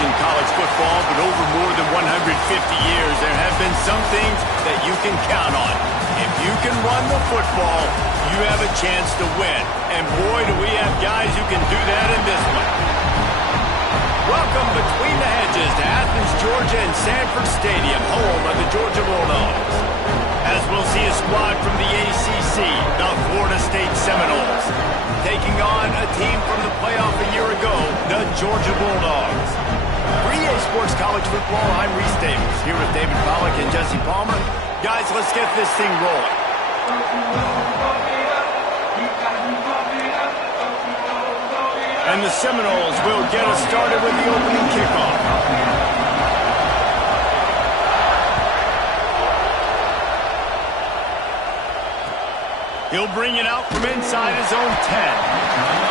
in college football, but over more than 150 years, there have been some things that you can count on. If you can run the football, you have a chance to win. And boy, do we have guys who can do that in this one. Welcome between the hedges to Athens, Georgia and Sanford Stadium, home of the Georgia Bulldogs. As we'll see a squad from the ACC, the Florida State Seminoles, taking on a team from the playoff a year ago, the Georgia Bulldogs. For EA Sports College Football, I'm Reese Davis, here with David Pollack and Jesse Palmer. Guys, let's get this thing rolling. And the Seminoles will get us started with the opening kickoff. He'll bring it out from inside his own 10.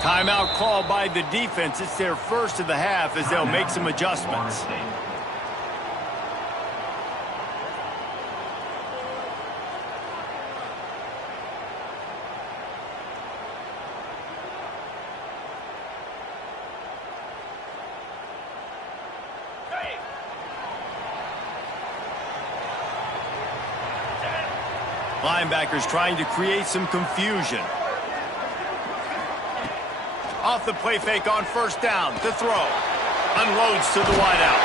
Timeout called by the defense. It's their first of the half as they'll make some adjustments. Linebackers trying to create some confusion. Off the play fake on first down. To throw. Unloads to the wideout.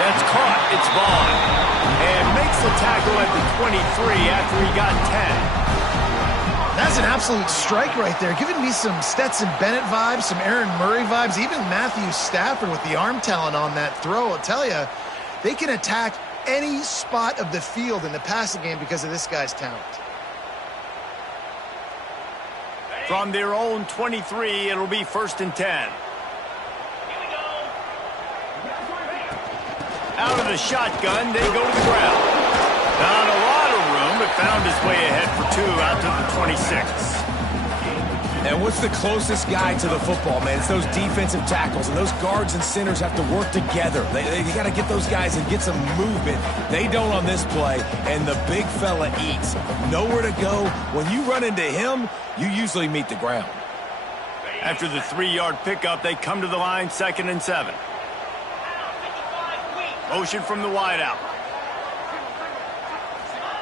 That's caught. It's Vaughn. And makes the tackle at the 23 after he got 10. That's an absolute strike right there. Giving me some Stetson Bennett vibes, some Aaron Murray vibes, even Matthew Stafford with the arm talent on that throw. I'll tell you, they can attack any spot of the field in the passing game because of this guy's talent. From their own 23, it'll be 1st and 10. Out of the shotgun, they go to the ground. Not a lot of room, but found his way ahead for 2 out to the 26. And what's the closest guy to the football, man? It's those defensive tackles, and those guards and centers have to work together. They got to get those guys and get some movement. They don't on this play, and the big fella eats. Nowhere to go. When you run into him, you usually meet the ground. After the 3-yard pickup, they come to the line, 2nd and 7. Motion from the wideout.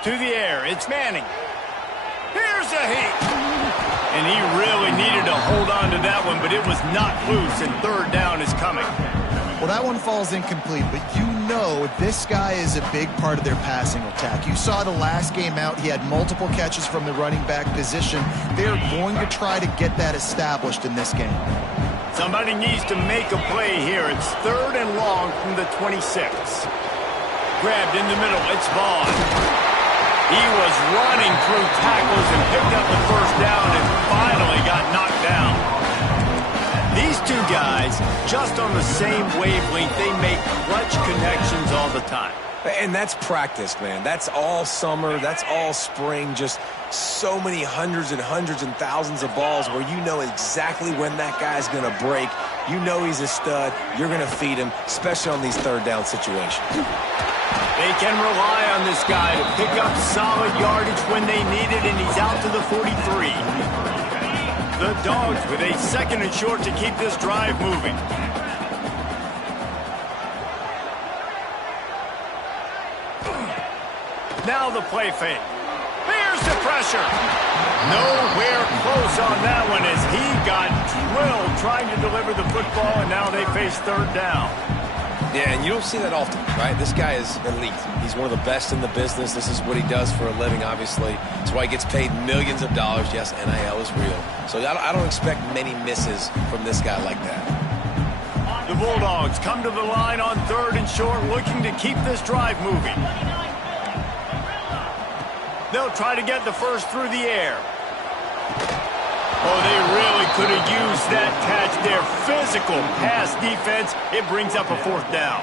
To the air, it's Manning. Here's a heat. And he really needed to hold on to that one, but it was not loose, and 3rd down is coming. Well, that one falls incomplete, but you know this guy is a big part of their passing attack. You saw the last game out, he had multiple catches from the running back position. They're going to try to get that established in this game. Somebody needs to make a play here. It's 3rd and long from the 26. Grabbed in the middle, it's Vaughn. He was running through tackles and picked up the 1st down and finally got knocked down. These two guys, just on the same wavelength, they make clutch connections all the time. And that's practice, man. That's all summer. That's all spring. Just so many hundreds and thousands of balls where you know exactly when that guy's going to break. You know he's a stud. You're going to feed him, especially on these 3rd down situations. They can rely on this guy to pick up solid yardage when they need it, and he's out to the 43. The Dogs with a 2nd and short to keep this drive moving. Now the play fake. Here's the pressure. Nowhere close on that one as he got drilled trying to deliver the football, and now they face 3rd down. Yeah, and you don't see that often, right? This guy is elite. He's one of the best in the business. This is what he does for a living, obviously. That's why he gets paid millions of dollars. Yes, NIL is real. So I don't expect many misses from this guy like that. The Bulldogs come to the line on 3rd and short, looking to keep this drive moving. They'll try to get the first through the air. Oh, they really could have used that catch there. Physical pass defense. It brings up a 4th down.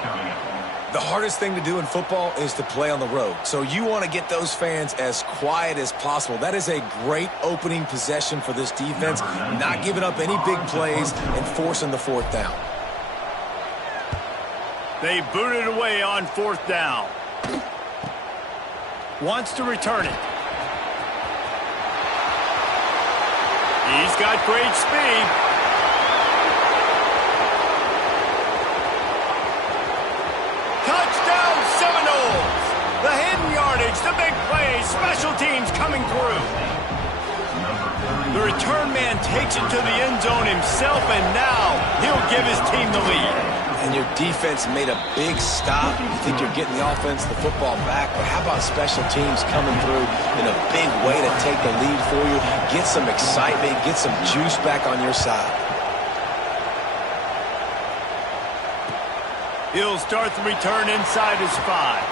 The hardest thing to do in football is to play on the road. So you want to get those fans as quiet as possible. That is a great opening possession for this defense, not giving up any big plays and forcing the fourth down. They booted away on fourth down. Wants to return it. He's got great speed. Touchdown Seminoles! The hidden yardage, the big play, special teams coming through. The return man takes it to the end zone himself, and now he'll give his team the lead. And your defense made a big stop. You think you're getting the offense, the football back, but how about special teams coming through in a big way to take the lead for you, get some excitement, get some juice back on your side. He'll start the return inside his 5.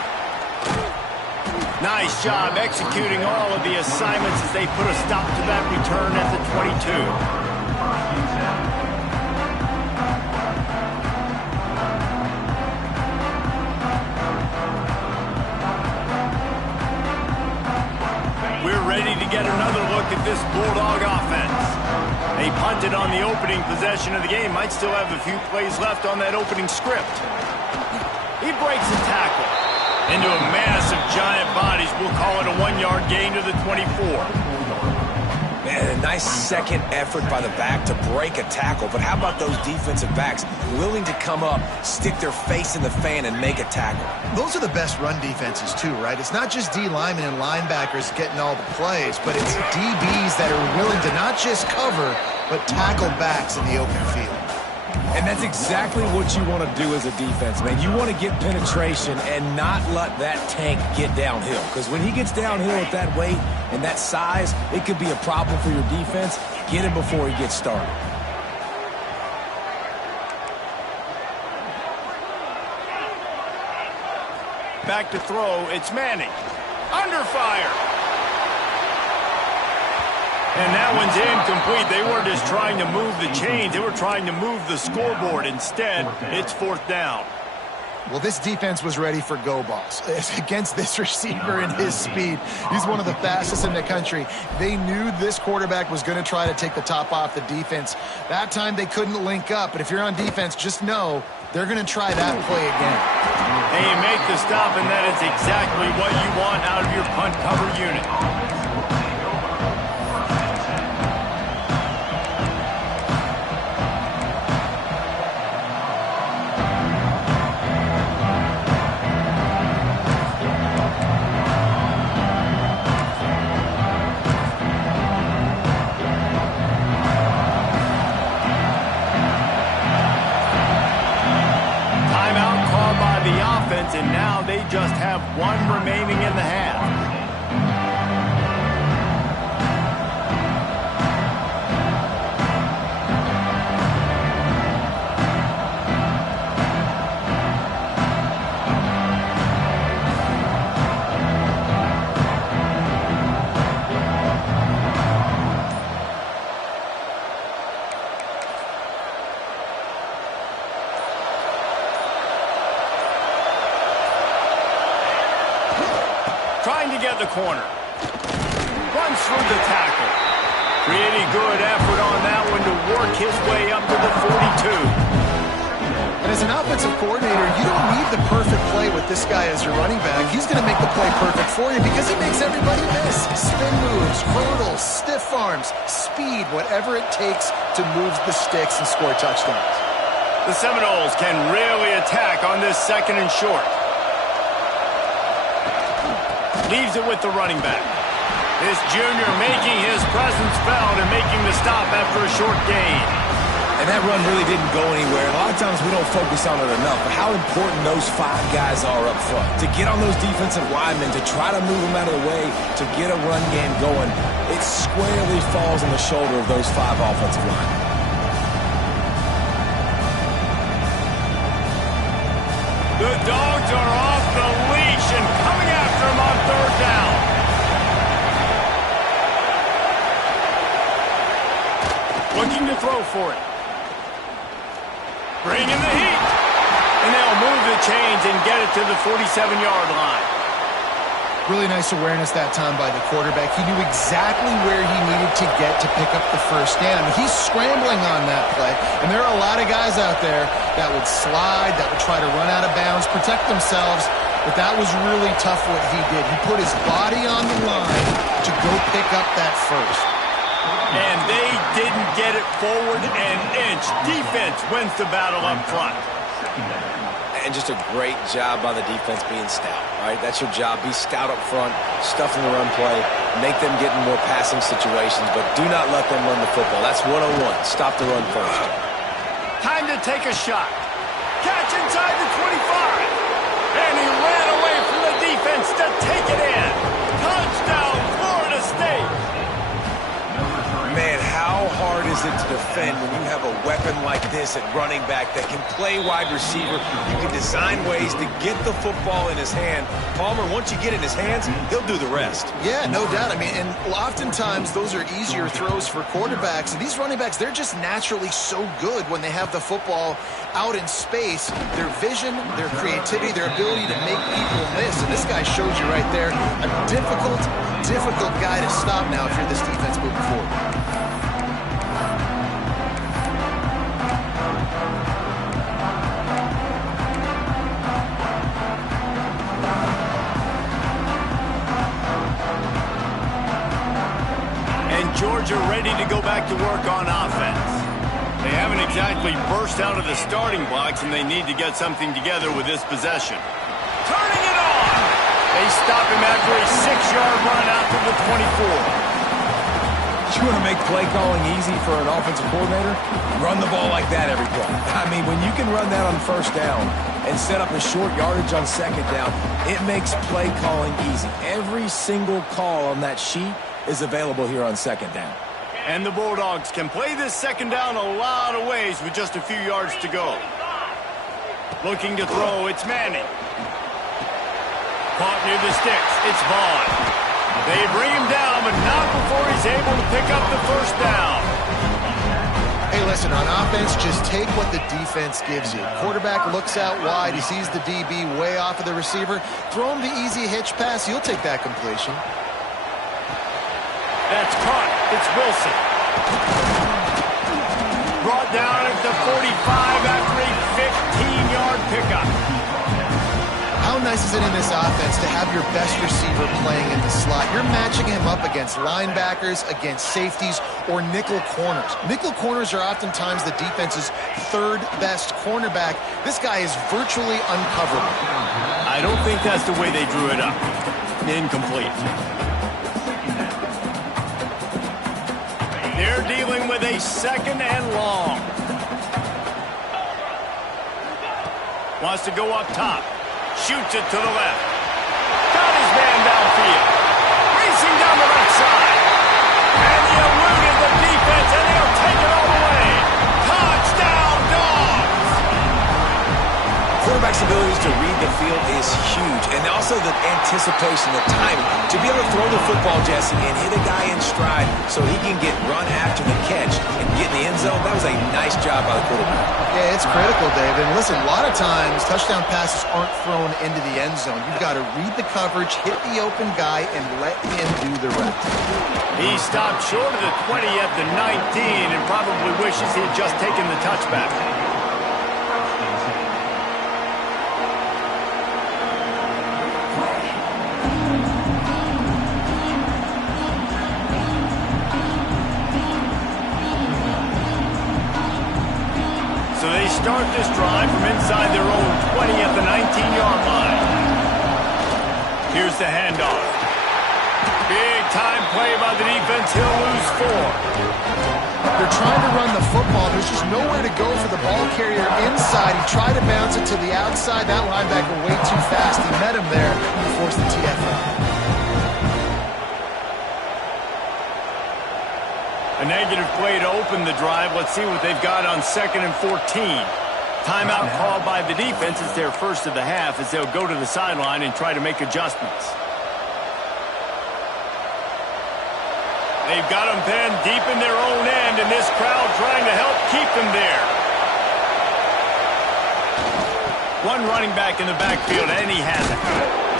Nice job executing all of the assignments as they put a stop to that return at the 22. Ready to get another look at this Bulldog offense. They punted on the opening possession of the game. Might still have a few plays left on that opening script. He breaks the tackle into a mass of giant bodies. We'll call it a 1-yard gain to the 24. Man, a nice second effort by the back to break a tackle. But how about those defensive backs willing to come up, stick their face in the fan, and make a tackle? Those are the best run defenses, too, right? It's not just D linemen and linebackers getting all the plays, but it's DBs that are willing to not just cover, but tackle backs in the open field. And that's exactly what you want to do as a defense, man. You want to get penetration and not let that tank get downhill. Because when he gets downhill at that weight and that size, it could be a problem for your defense. Get him before he gets started. Back to throw, it's Manning. Under fire. And that one's incomplete. They weren't just trying to move the chains. They were trying to move the scoreboard. Instead, it's fourth down. Well, this defense was ready for go balls. Against this receiver and his speed, he's one of the fastest in the country. They knew this quarterback was going to try to take the top off the defense. That time they couldn't link up, but if you're on defense, just know they're going to try that play again. And you make the stop, and that is exactly what you want out of your punt cover unit. And now they just have one remaining in the half. Trying to get the corner. Runs through the tackle. Pretty good effort on that one to work his way up to the 42. And as an offensive coordinator, you don't need the perfect play with this guy as your running back. He's going to make the play perfect for you because he makes everybody miss. Spin moves, hurdles, stiff arms, speed, whatever it takes to move the sticks and score touchdowns. The Seminoles can really attack on this second and short. Leaves it with the running back. This junior making his presence felt and making the stop after a short gain. And that run really didn't go anywhere. A lot of times we don't focus on it enough, but how important those 5 guys are up front. To get on those defensive linemen, to try to move them out of the way, to get a run game going, it squarely falls on the shoulder of those 5 offensive linemen. The Dogs are off the leash and coming after him on third down. Looking to throw for it. Bringing the heat. And they'll move the chains and get it to the 47-yard line. Really nice awareness that time by the quarterback. He knew exactly where he needed to get to pick up the first down. He's scrambling on that play, and there are a lot of guys out there that would slide, that would try to run out of bounds, protect themselves, but that was really tough what he did. He put his body on the line to go pick up that first. And they didn't get it forward an inch. Defense wins the battle up front. And just a great job by the defense being stout, right? That's your job. Be stout up front, stuff in the run play, make them get in more passing situations, but do not let them run the football. That's 101. Stop the run first. Time to take a shot. Catch inside the 25. And he ran away from the defense to take it in. Touchdown, Florida State. Man, how hard is it to defend when you have a weapon like this at running back that can play wide receiver? You can design ways to get the football in his hand. Palmer, once you get it in his hands, he'll do the rest. Yeah, no doubt. I mean, and oftentimes those are easier throws for quarterbacks. And these running backs, they're just naturally so good when they have the football out in space. Their vision, their creativity, their ability to make people miss. And this guy shows you right there a difficult guy to stop now if you're this defense moving forward. Georgia ready to go back to work on offense. They haven't exactly burst out of the starting blocks, and they need to get something together with this possession. Turning it on! They stop him after a 6-yard run out to the 24. You want to make play calling easy for an offensive coordinator? Run the ball like that every play. I mean, when you can run that on first down and set up a short yardage on second down, it makes play calling easy. Every single call on that sheet is available here on second down. And the Bulldogs can play this second down a lot of ways with just a few yards to go. Looking to throw, it's Manning. Caught near the sticks, it's Vaughn. They bring him down, but not before he's able to pick up the first down. Hey, listen, on offense, just take what the defense gives you. Quarterback looks out wide, he sees the DB way off of the receiver. Throw him the easy hitch pass, you'll take that completion. That's caught. It's Wilson. Brought down at the 45 after a 15-yard pickup. How nice is it in this offense to have your best receiver playing in the slot? You're matching him up against linebackers, against safeties, or nickel corners. Nickel corners are oftentimes the defense's third best cornerback. This guy is virtually uncoverable. I don't think that's the way they drew it up. Incomplete. They're dealing with a second and long. Wants to go up top. Shoots it to the left. Got his man downfield. Racing down the right side. And he eluded the defense, and he'll take it all the way. Touchdown, Dogs! Quarterback's abilities to read the field is huge, and also the anticipation, the timing. To be able to throw the football, Jesse, and hit a guy in stride so he can get run after the catch and get in the end zone, that was a nice job by the quarterback. Yeah, it's critical, Dave. And listen, a lot of times touchdown passes aren't thrown into the end zone. You've got to read the coverage, hit the open guy, and let him do the rest. He stopped short of the 20 at the 19 and probably wishes he had just taken the touchback. So they start this drive from inside their own 20 at the 19-yard line. Here's the handoff. Big-time play by the defense. He'll lose 4. They're trying to run the football. There's just nowhere to go for the ball carrier inside. He tried to bounce it to the outside. That linebacker way too fast. He met him there and forced the TFL. A negative play to open the drive. Let's see what they've got on 2nd and 14. Timeout called by the defense. It's their first of the half as they'll go to the sideline and try to make adjustments. They've got them pinned deep in their own end, and this crowd trying to help keep them there. One running back in the backfield, and he has it.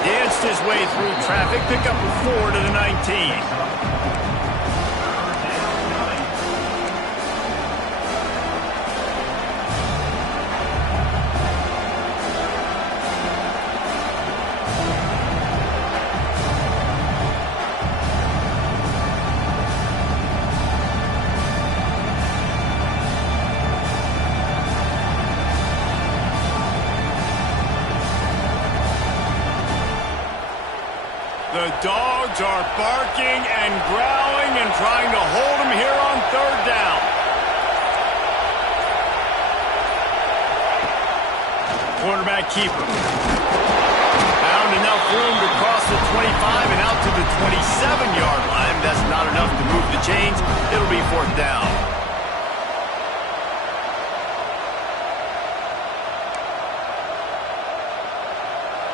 Danced his way through traffic, pick up a 4 to the 19. The Dogs are barking and growling and trying to hold him here on third down. Quarterback keeper. Found enough room to cross the 25 and out to the 27-yard line. That's not enough to move the chains. It'll be fourth down.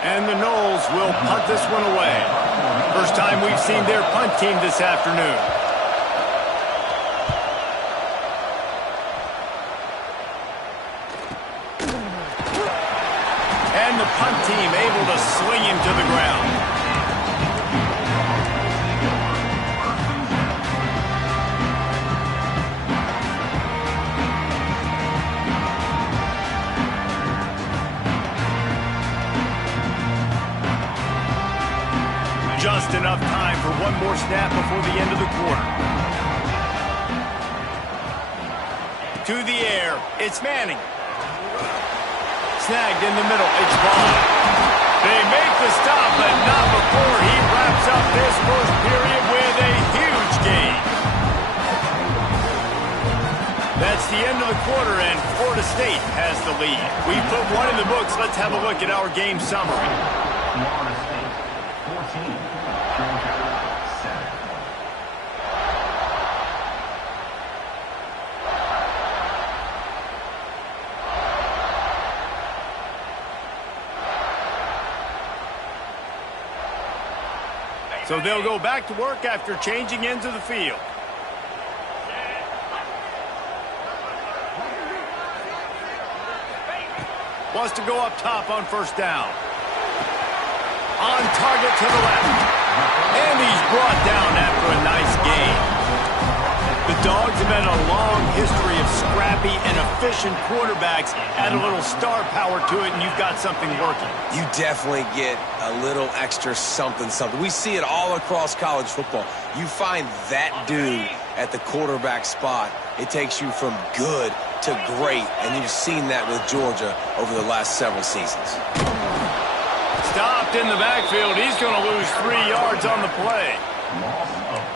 And the Noles will punt this one away. First time we've seen their punt team this afternoon. And the punt team able to sling him to the ground. Just enough time for one more snap before the end of the quarter. To the air, it's Manning. Snagged in the middle, it's Vaughn. They make the stop, but not before he wraps up this first period with a huge gain. That's the end of the quarter, and Florida State has the lead. We put one in the books. Let's have a look at our game summary. Florida State, 14. Georgia, 7. So they'll go back to work after changing into the field. Wants to go up top on first down. On target to the left. And he's brought down after a nice gain. The Dogs have had a long history of scrappy and efficient quarterbacks. Add a little star power to it, and you've got something working. You definitely get a little extra something. We see it all across college football. You find that dude at the quarterback spot, it takes you from good to great, and you've seen that with Georgia over the last several seasons. Stopped in the backfield. He's going to lose 3 yards on the play.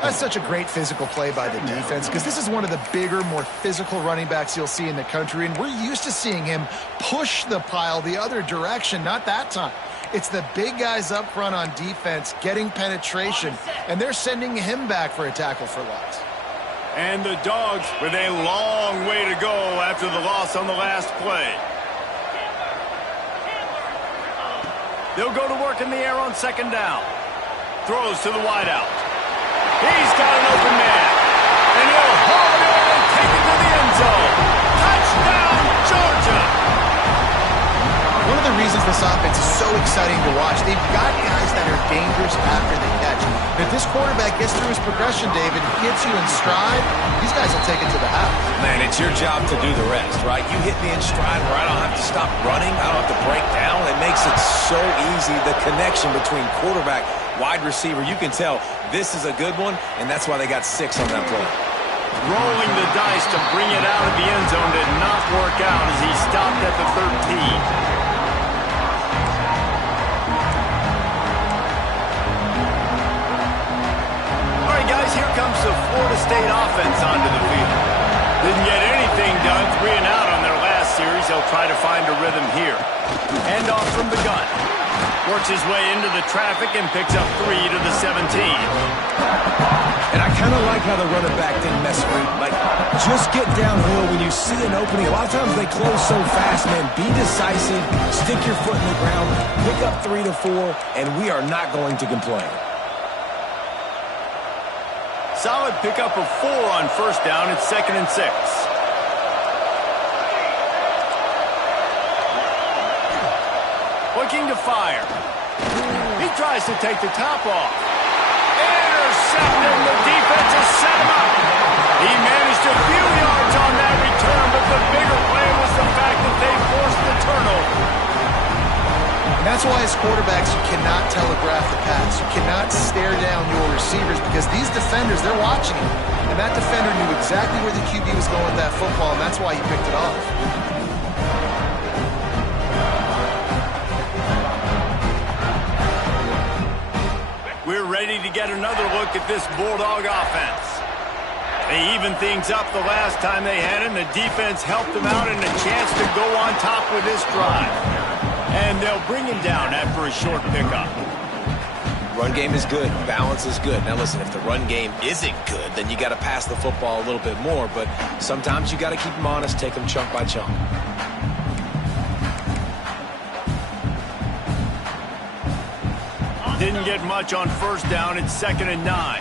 That's such a great physical play by the defense because this is one of the bigger, more physical running backs you'll see in the country, and we're used to seeing him push the pile the other direction. Not that time. It's the big guys up front on defense getting penetration, and they're sending him back for a tackle for loss. And the Dogs with a long way to go after the loss on the last play. They'll go to work in the air on second down. Throws to the wideout. He's got an open man. And he'll haul it in and take it to the end zone. Touchdown, Georgia! One of the reasons this offense is so exciting to watch, they've got guys that are dangerous after the catch. And if this quarterback gets through his progression, David, gets you in stride, these guys will take it to the house. Man, it's your job to do the rest, right? You hit me in stride where I don't have to stop running. I don't have to break down. It makes it so easy. The connection between quarterback, wide receiver, you can tell this is a good one, and that's why they got 6 on that play. Rolling the dice to bring it out of the end zone did not work out as he stopped at the 13. Guys, here comes the Florida State offense onto the field. Didn't get anything done, 3 and out on their last series. They'll try to find a rhythm here. Hand off from the gun. Works his way into the traffic and picks up 3 to the 17. And I kind of like how the running back didn't mess around. Like, just get downhill when you see an opening. A lot of times they close so fast, man. Be decisive, stick your foot in the ground, pick up 3 to 4, and we are not going to complain. Solid pickup of 4 on first down. It's 2nd and 6. looking to fire. He tries to take the top off. Intercepted. The defense has set him up. He managed a few yards on that return, but the bigger play was the fact that they forced the turnover. And that's why as quarterbacks, you cannot telegraph the pass. You cannot stare down your receivers because these defenders, they're watching you. And that defender knew exactly where the QB was going with that football, and that's why he picked it off. We're ready to get another look at this Bulldog offense. They evened things up the last time they had him. The defense helped them out and a chance to go on top with this drive. And they'll bring him down after a short pickup. Run game is good. Balance is good. Now, listen, if the run game isn't good, then you got to pass the football a little bit more. But sometimes you got to keep them honest, take them chunk by chunk. Didn't get much on first down. It's 2nd and 9.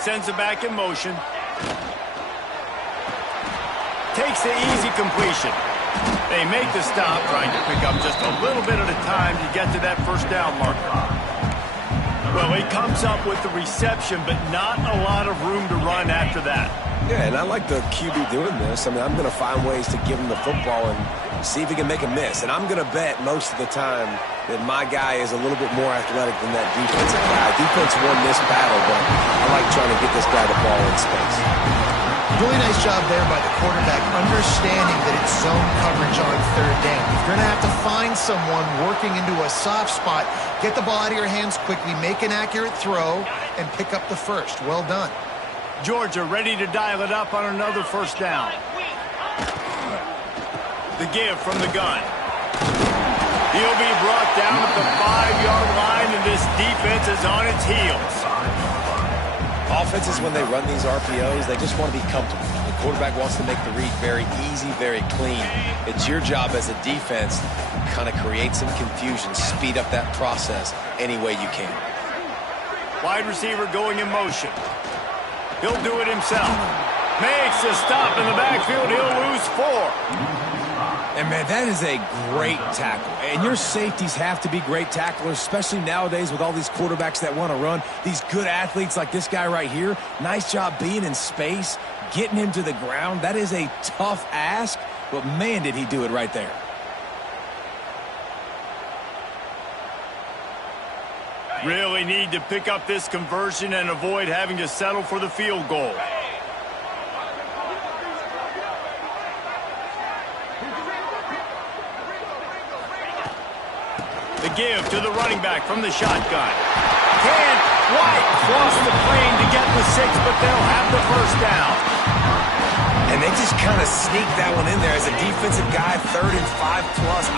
Sends it back in motion. Takes the easy completion. They make the stop, trying to pick up just a little bit at a time to get to that first down marker. Well, he comes up with the reception, but not a lot of room to run after that. Yeah, and I like the QB doing this. I mean, I'm going to find ways to give him the football and see if he can make a miss. And I'm going to bet most of the time that my guy is a little bit more athletic than that defensive guy. Defense won this battle, but I like trying to get this guy the ball in space. Really nice job there by the quarterback, understanding that it's zone coverage on 3rd down. If you're going to have to find someone working into a soft spot, get the ball out of your hands quickly, make an accurate throw, and pick up the first. Well done. Georgia ready to dial it up on another first down. The give from the gun. He'll be brought down at the 5-yard line, and this defense is on its heels. Offenses, when they run these RPOs, they just want to be comfortable. The quarterback wants to make the read very easy, very clean. It's your job as a defense to kind of create some confusion, speed up that process any way you can. Wide receiver going in motion. He'll do it himself. Makes a stop in the backfield. He'll lose 4. And, man, that is a great tackle. And your safeties have to be great tacklers, especially nowadays with all these quarterbacks that want to run. These good athletes like this guy right here, nice job being in space, getting him to the ground. That is a tough ask, but, man, did he do it right there. Really need to pick up this conversion and avoid having to settle for the field goal. The give to the running back from the shotgun. Can't quite cross the plane to get the 6, but they'll have the first down. And they just kind of sneaked that one in there as a defensive guy, 3rd and 5+.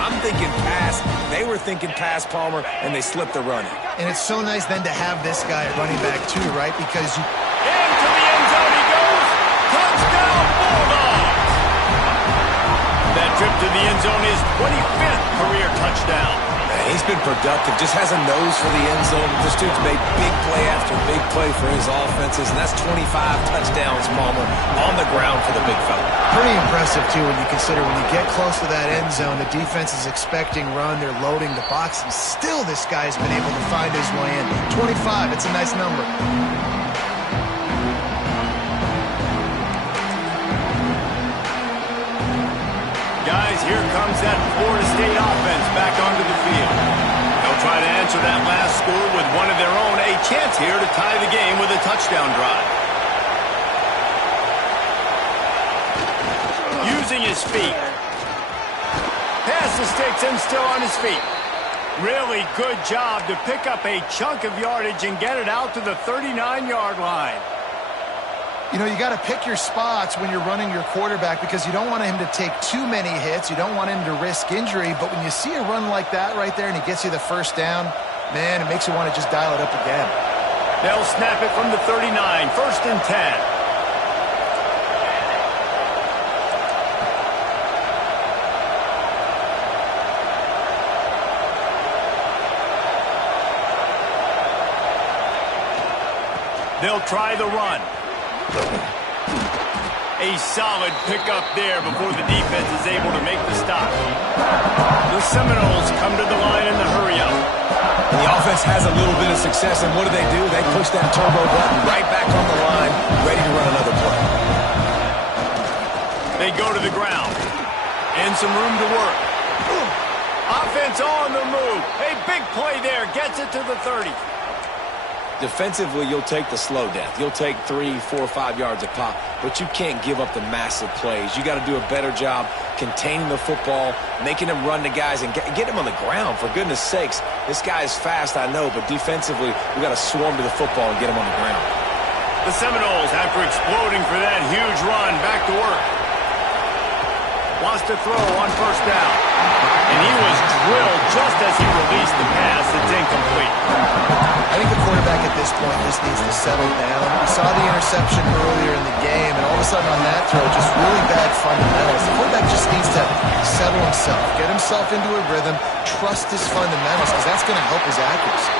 I'm thinking pass. They were thinking pass, Palmer, and they slipped the running. And it's so nice then to have this guy at running back too, right? Because you... Into the end zone he goes. Touchdown, Bulldogs. That trip to the end zone is 25th career touchdown. He's been productive, just has a nose for the end zone. This dude's made big play after big play for his offenses, and that's 25 touchdowns, Palmer, on the ground for the big fella. Pretty impressive, too, when you consider when you get close to that end zone, the defense is expecting run, they're loading the box, and still this guy's been able to find his way in. 25, it's a nice number. Guys, here comes that Florida State offense back onto the field. They'll try to answer that last score with one of their own. A chance here to tie the game with a touchdown drive. Using his feet. Pass the sticks and still on his feet. Really good job to pick up a chunk of yardage and get it out to the 39-yard line. You know, you got to pick your spots when you're running your quarterback because you don't want him to take too many hits. You don't want him to risk injury. But when you see a run like that right there and he gets you the first down, man, it makes you want to just dial it up again. They'll snap it from the 39, 1st and 10. They'll try the run. A solid pickup there before the defense is able to make the stop. The Seminoles come to the line in the hurry-up. And the offense has a little bit of success, and what do? They push that turbo button right back on the line, ready to run another play. They go to the ground. And some room to work. Offense on the move. A big play there. Gets it to the 30. Defensively, you'll take the slow death. You'll take 3, 4, 5 yards a pop, but you can't give up the massive plays. You got to do a better job containing the football, making them run to guys, and get them on the ground. For goodness sakes, this guy is fast, I know, but defensively, we got to swarm to the football and get him on the ground. The Seminoles, after exploding for that huge run, back to work. Wants to throw on first down. And he was drilled just as he released the pass. It's incomplete. I think the quarterback at this point just needs to settle down. We saw the interception earlier in the game, and all of a sudden on that throw, just really bad fundamentals. The quarterback just needs to settle himself, get himself into a rhythm, trust his fundamentals, because that's going to help his accuracy.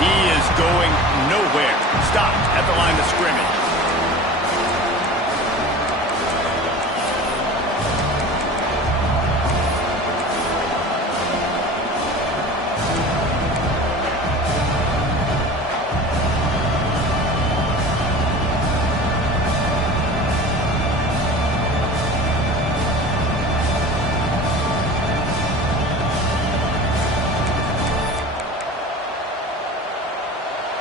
He is going nowhere. Stopped at the line of scrimmage.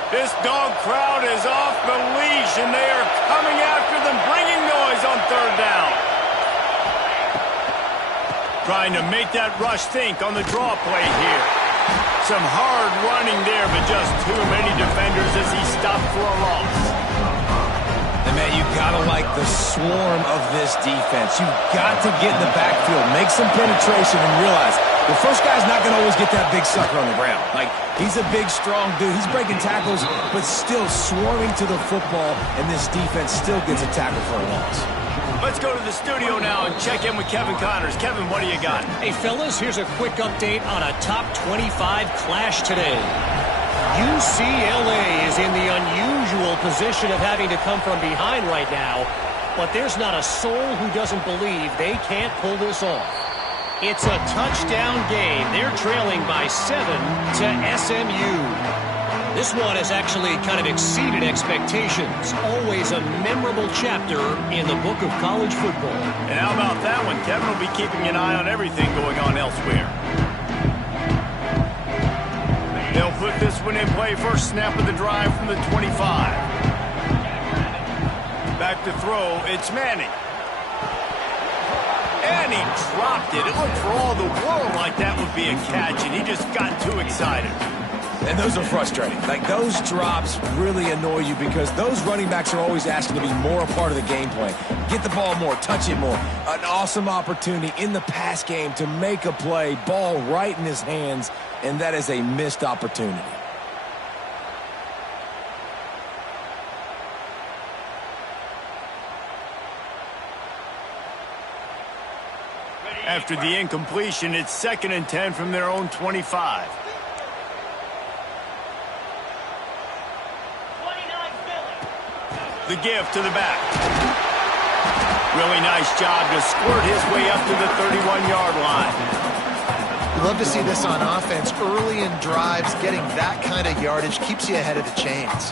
This dog crowd is off the leash, and they are coming after them, bringing noise on third down. Trying to make that rush think on the draw play here. Some hard running there, but just too many defenders as he stopped for a loss. And, man, you got to like the swarm of this defense. You've got to get in the backfield, make some penetration, and realize the first guy's not going to always get that big sucker on the ground. Like, he's a big, strong dude. He's breaking tackles, but still swarming to the football, and this defense still gets a tackle for a loss. Let's go to the studio now and check in with Kevin Connors. Kevin, what do you got? Hey, fellas, here's a quick update on a top 25 clash today. UCLA is in the unusual position of having to come from behind right now, but there's not a soul who doesn't believe they can't pull this off. It's a touchdown game. They're trailing by 7 to SMU. This one has actually kind of exceeded expectations. Always a memorable chapter in the book of college football. And how about that one? Kevin will be keeping an eye on everything going on elsewhere. They'll put this one in play. First snap of the drive from the 25. Back to throw. It's Manning. And he dropped it. It looked for all the world like that would be a catch, and he just got too excited. And those are frustrating. Like, those drops really annoy you because those running backs are always asking to be more a part of the game plan. Get the ball more, touch it more. An awesome opportunity in the pass game to make a play, ball right in his hands, and that is a missed opportunity. After the incompletion, it's 2nd and 10 from their own 25. The give to the back. Really nice job to squirt his way up to the 31-yard line. You love to see this on offense. Early in drives, getting that kind of yardage keeps you ahead of the chains.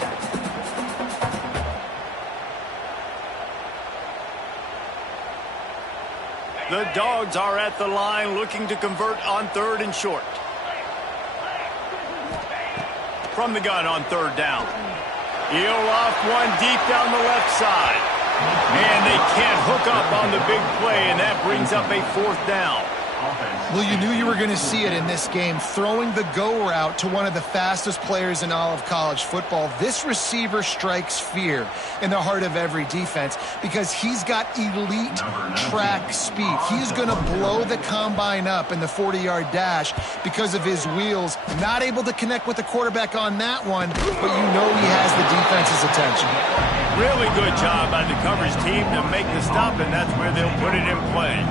The Dogs are at the line looking to convert on 3rd and short. From the gun on 3rd down. He'll off one deep down the left side. And they can't hook up on the big play, and that brings up a 4th down. Well, you knew you were going to see it in this game, throwing the go route to one of the fastest players in all of college football. This receiver strikes fear in the heart of every defense because he's got elite track speed. He's going to blow the combine up in the 40-yard dash because of his wheels. Not able to connect with the quarterback on that one, but you know he has the defense's attention. Really good job by the coverage team to make the stop, and that's where they'll put it in play.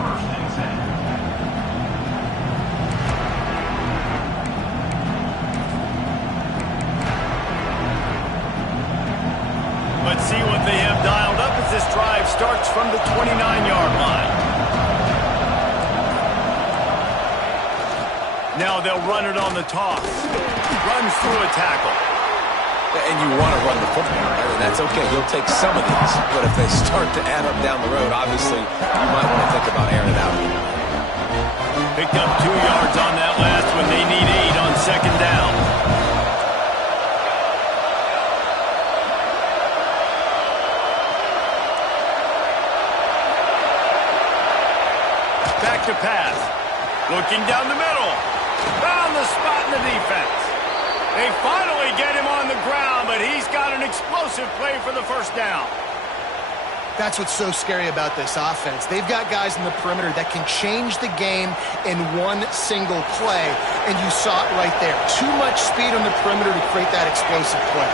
Let's see what they have dialed up as this drive starts from the 29-yard line. Now they'll run it on the toss. Runs through a tackle. And you want to run the football, right? And that's okay. He'll take some of these. But if they start to add up down the road, obviously, you might want to think about airing it out. Picked up 2 yards on that last one. They need 8 on second down. Back to pass. Looking down the middle. Found the spot in the defense. They finally get him on the ground, but he's got an explosive play for the first down. That's what's so scary about this offense. They've got guys in the perimeter that can change the game in one single play, and you saw it right there. Too much speed on the perimeter to create that explosive play.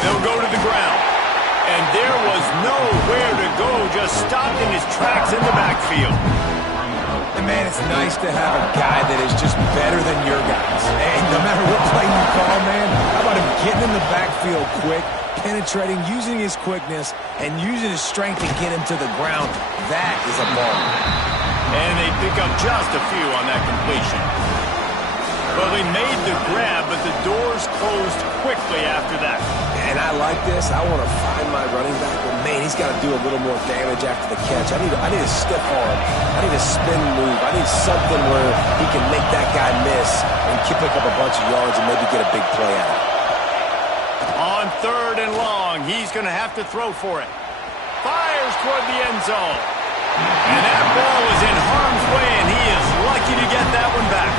They'll go to the ground, and there was nowhere to go, just stopped in his tracks in the backfield. And man, it's nice to have a guy that is just better than your guys. And no matter what play you call, man, how about him getting in the backfield quick, penetrating, using his quickness, and using his strength to get him to the ground. That is a ball. And they pick up just a few on that completion. Well, they made the grab, but the doors closed quickly after that. And I like this. I want to find my running back, but man, he's got to do a little more damage after the catch. I need a stiff arm. I need a spin move. I need something where he can make that guy miss and pick up a bunch of yards and maybe get a big play out of it. On 3rd and long, he's going to have to throw for it. Fires toward the end zone. And that ball was in harm's way, and he is lucky to get that one back.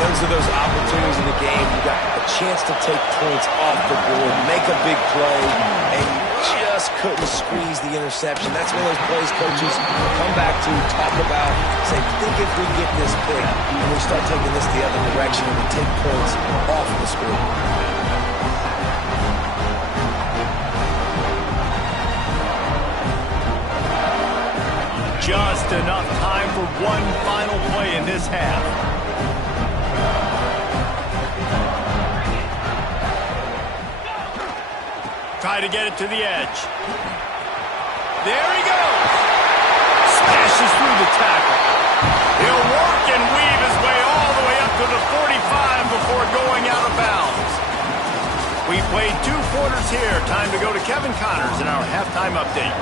Those are those opportunities in the game. You got a chance to take points off the board, make a big play, and you just couldn't squeeze the interception. That's one of those plays coaches come back to, talk about, say, think if we get this pick and we start taking this the other direction and we take points off the score. Just enough time for one final play in this half. Try to get it to the edge. There he goes. Smashes through the tackle. He'll work and weave his way all the way up to the 45 before going out of bounds. We played 2 quarters here. Time to go to Kevin Connors in our halftime update.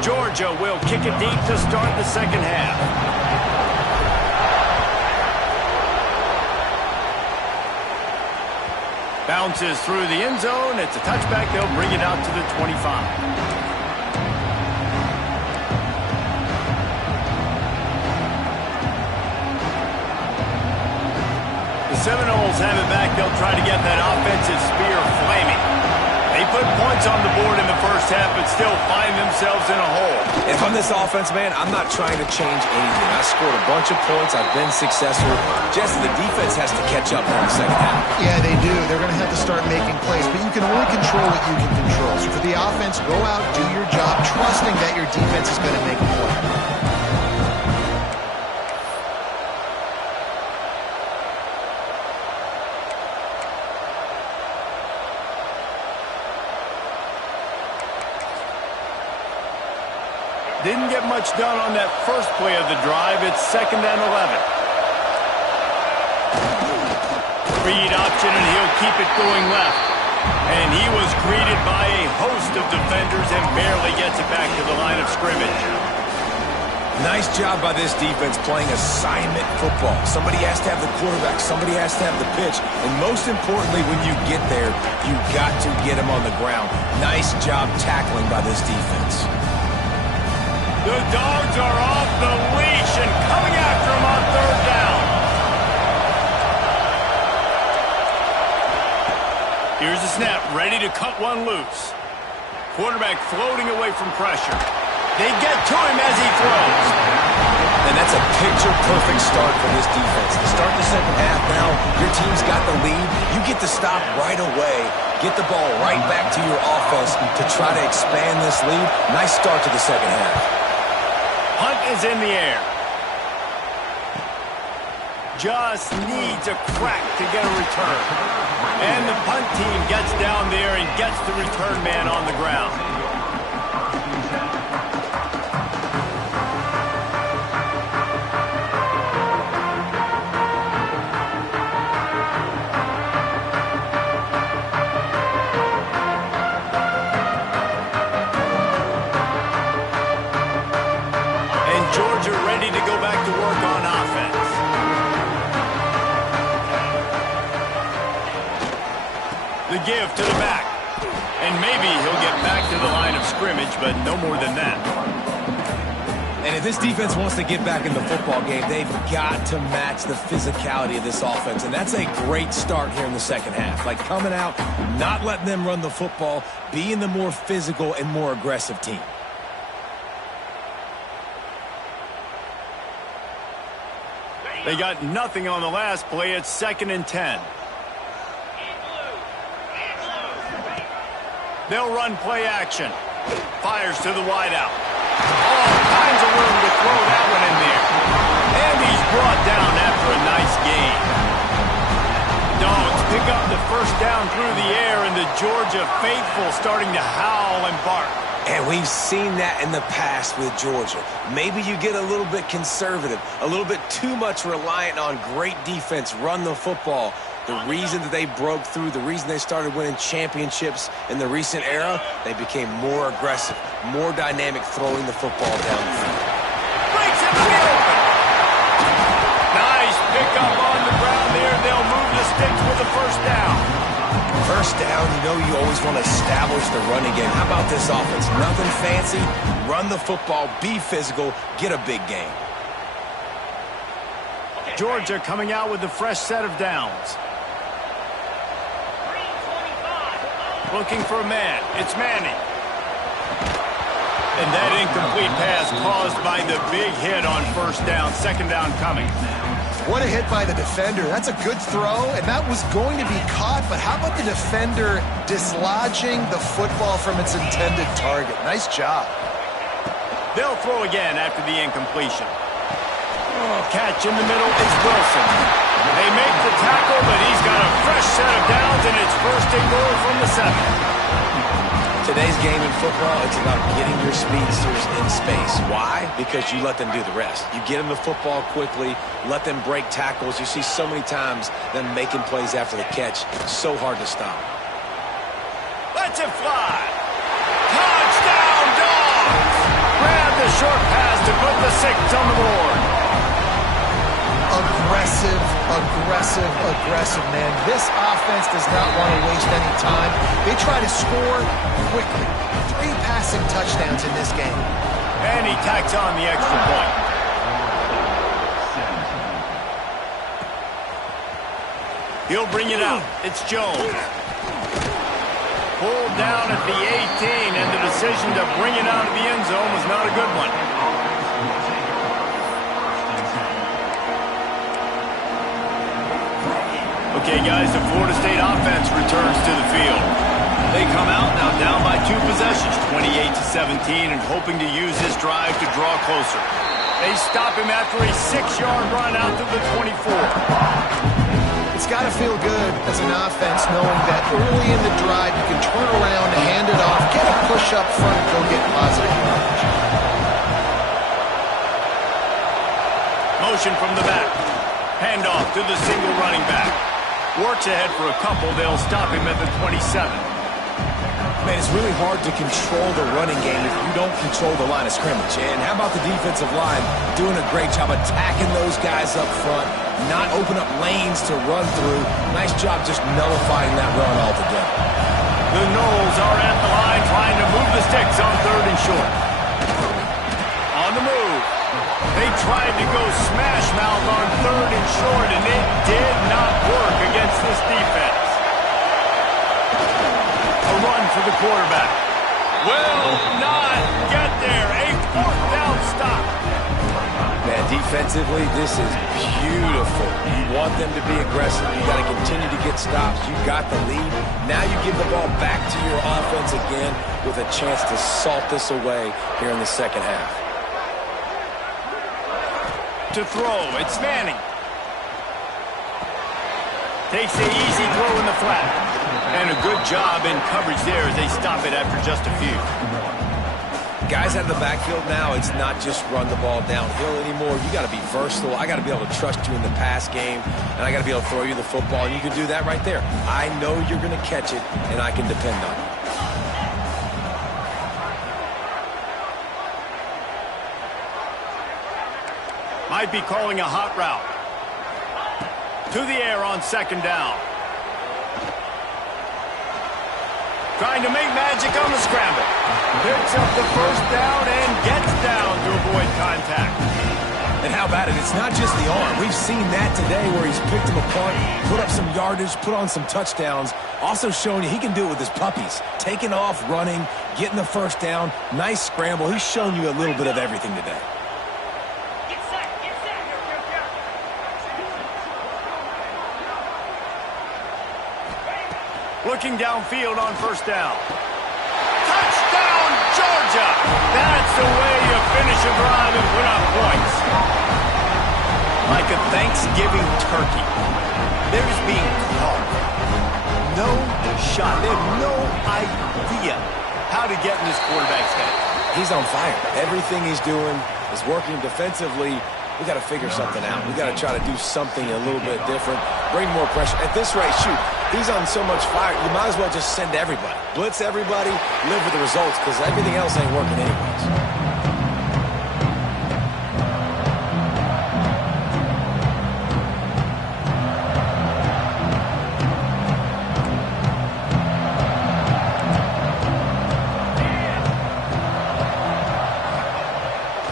Georgia will kick it deep to start the second half. Bounces through the end zone. It's a touchback. They'll bring it out to the 25. The Seminoles have it back. They'll try to get that offensive spear flaming. They put points on the board in the first half, but still find themselves in a hole. And from this offense, man, I'm not trying to change anything. I scored a bunch of points. I've been successful. Just the defense has to catch up in the second half. Yeah, they do. They're going to have to start making plays, but you can only control what you can control. So for the offense, go out, do your job, trusting that your defense is going to make a play. Didn't get much done on that first play of the drive. It's 2nd and 11. Read option, and he'll keep it going left. And he was greeted by a host of defenders and barely gets it back to the line of scrimmage. Nice job by this defense playing assignment football. Somebody has to have the quarterback. Somebody has to have the pitch. And most importantly, when you get there, you got to get him on the ground. Nice job tackling by this defense. The Dogs are off the leash and coming after him on 3rd down. Here's the snap, ready to cut one loose. Quarterback floating away from pressure. They get to him as he throws. And that's a picture-perfect start for this defense. To start the second half now, your team's got the lead. You get to stop right away, get the ball right back to your offense to try to expand this lead. Nice start to the second half. Hunt is in the air. just needs a crack to get a return. And the punt team gets down there and gets the return man on the ground. Georgia ready to go back to work on offense. The give to the back. And maybe he'll get back to the line of scrimmage, but no more than that. And if this defense wants to get back in the football game, they've got to match the physicality of this offense. And that's a great start here in the second half. Like coming out, not letting them run the football, being the more physical and more aggressive team. They got nothing on the last play. It's 2nd and 10. They'll run play action. Fires to the wideout. All kinds of room to throw that one in there. And he's brought down after a nice gain. Dogs pick up the first down through the air, and the Georgia faithful starting to howl and bark. And we've seen that in the past with Georgia. Maybe you get a little bit conservative, a little bit too much reliant on great defense, run the football. The reason that they broke through, the reason they started winning championships in the recent era, they became more aggressive, more dynamic throwing the football down the field. Breaks it wide open. Nice pickup on the ground there. They'll move the sticks with the first down. First down, you know you always want to establish the running game. How about this offense? Nothing fancy. Run the football, be physical, get a big gain. Georgia coming out with a fresh set of downs. Looking for a man. It's Manning. And that incomplete pass caused by the big hit on first down. 2nd down coming. What a hit by the defender. That's a good throw, and that was going to be caught, but how about the defender dislodging the football from its intended target? Nice job. They'll throw again after the incompletion. Oh, catch in the middle is Wilson. They make the tackle, but he's got a fresh set of downs, and it's 1st and goal from the 7. Today's game in football, it's about getting your speedsters in space. Why? Because you let them do the rest. You get them the football quickly, let them break tackles. You see so many times them making plays after the catch. So hard to stop. Let's it fly. Touchdown, Dogs! Grab the short pass to put the 6 on the board. Aggressive, man. This offense does not want to waste any time. They try to score quickly. 3 passing touchdowns in this game. And he tacks on the extra point. He'll bring it out. It's Jones. Pulled down at the 18, and the decision to bring it out of the end zone was not a good one. Okay, guys, the Florida State offense returns to the field. They come out now down by 2 possessions, 28-17, and hoping to use this drive to draw closer. They stop him after a 6-yard run out to the 24. It's got to feel good as an offense knowing that early in the drive you can turn around, hand it off, get a push up front, and go get positive yardage. Motion from the back. Handoff to the single running back. Works ahead for a couple. They'll stop him at the 27. Man, it's really hard to control the running game if you don't control the line of scrimmage. And how about the defensive line doing a great job attacking those guys up front, not open up lanes to run through. Nice job just nullifying that run altogether. The Noles are at the line trying to move the sticks on 3rd and short. On the move. They tried to go smash mouth on 3rd and short, and it did not work against this defense. A run for the quarterback. Will not get there. A 4th down stop. Man, defensively, this is beautiful. You want them to be aggressive. You got to continue to get stops. You got the lead. Now you give the ball back to your offense again with a chance to salt this away here in the second half. To throw, it's Manning. Takes the easy throw in the flat. And a good job in coverage there as they stop it after just a few. Guys out of the backfield now, it's not just run the ball downhill anymore. You got to be versatile. I got to be able to trust you in the pass game, and I got to be able to throw you the football, and you can do that right there. I know you're going to catch it, and I can depend on it. Might be calling a hot route. To the air on second down. Trying to make magic on the scramble. Picks up the first down and gets down to avoid contact. And how about it? It's not just the arm. We've seen that today where he's picked him apart, put up some yardage, put on some touchdowns. Also showing you he can do it with his puppies. Taking off, running, getting the first down. Nice scramble. He's shown you a little bit of everything today. Looking downfield on first down. Touchdown, Georgia! That's the way you finish a drive and put up points. Like a Thanksgiving turkey. They're just being carved. No shot. They have no idea how to get in this quarterback's head. He's on fire. Everything he's doing is working defensively. We got to figure something out. We got to try to do something a little bit different. Bring more pressure. At this rate, shoot, he's on so much fire, you might as well just send everybody. Blitz everybody, live with the results, because everything else ain't working anyways.